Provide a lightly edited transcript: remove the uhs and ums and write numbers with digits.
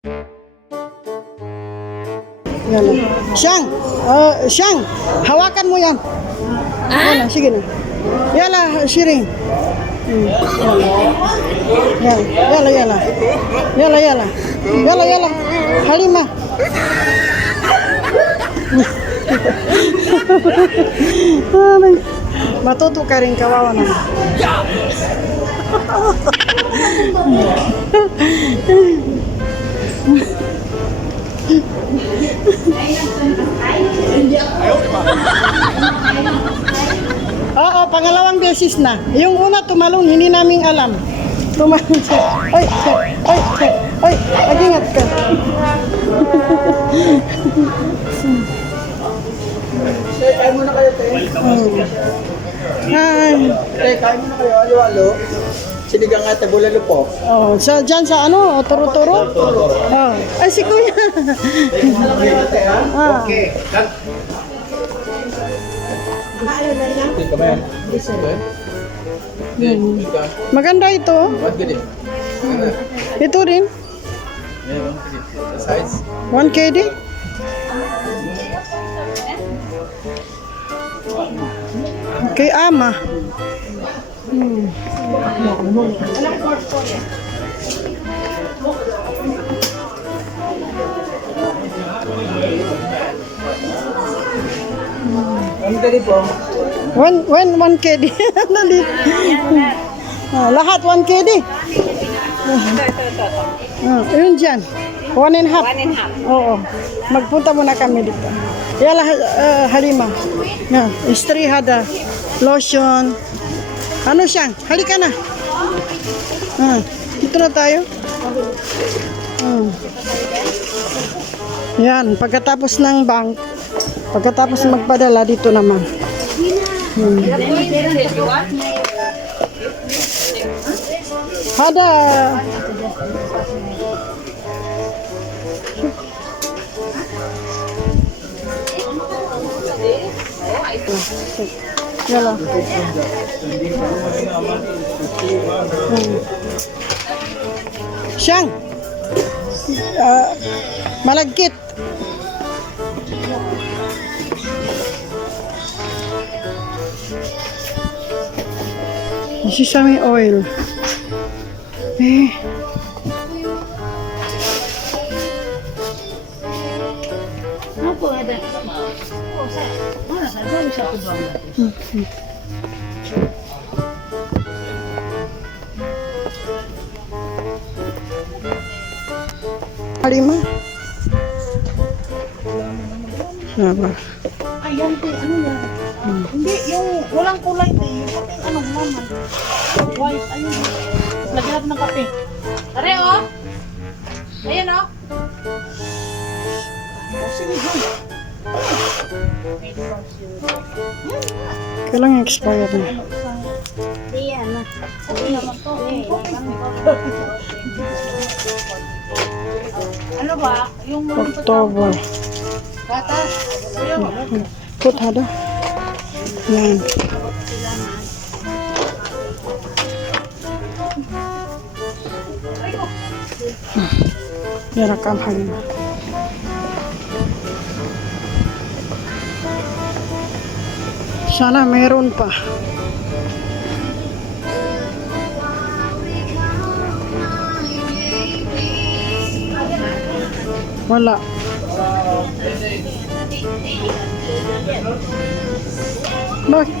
Yan na. Siyang, hawakan mo yan. Yan na, sige na. Yala, Shiring. Yala. Halima. Matuto ka rin, kawawa naman. Oo, pangalawang beses na. Yung una tumalon, hindi namin alam. Tumalon siya. Ay, mag-ingat ka. Kain muna kayo, te. Ay. Kain muna kayo, halo-halo. Sinigang at bulalo po. Oh, dyan sa ano, turo-turo? Oh. Ay, si Kuya. Ah. Okay. Maganda ito. Ito rin. Size. 1 KD. Kay Ama. Ang dali po. 1 KD. Dali. Lahat 1 KD. Yun dyan. 1.5. Oo. Magpunta muna kami dito. Yala, Halima. Istrihada. Lotion. Ano siyang? Halika na. Dito na tayo. Yan. Pagkatapos ng bank, pagkatapos magpadala, dito naman. Ada. Yala. Siyang. Malagkit. Sesame oil. Halima. Sabar. Ayan, te, ano yan? Hindi, yung walang kulay, te. Yung kape, ano, naman. White, ayun. Lagyan natin ng kape. Tare, oh. Ayan, oh. Sige, Joy. Kailangan expired na. Ayan, na. Sabi naman to. Ano ba? Yung October. gatas. Put hada. Yan. Yan rekam Halima. Sana meron pa. Wala. Bakit?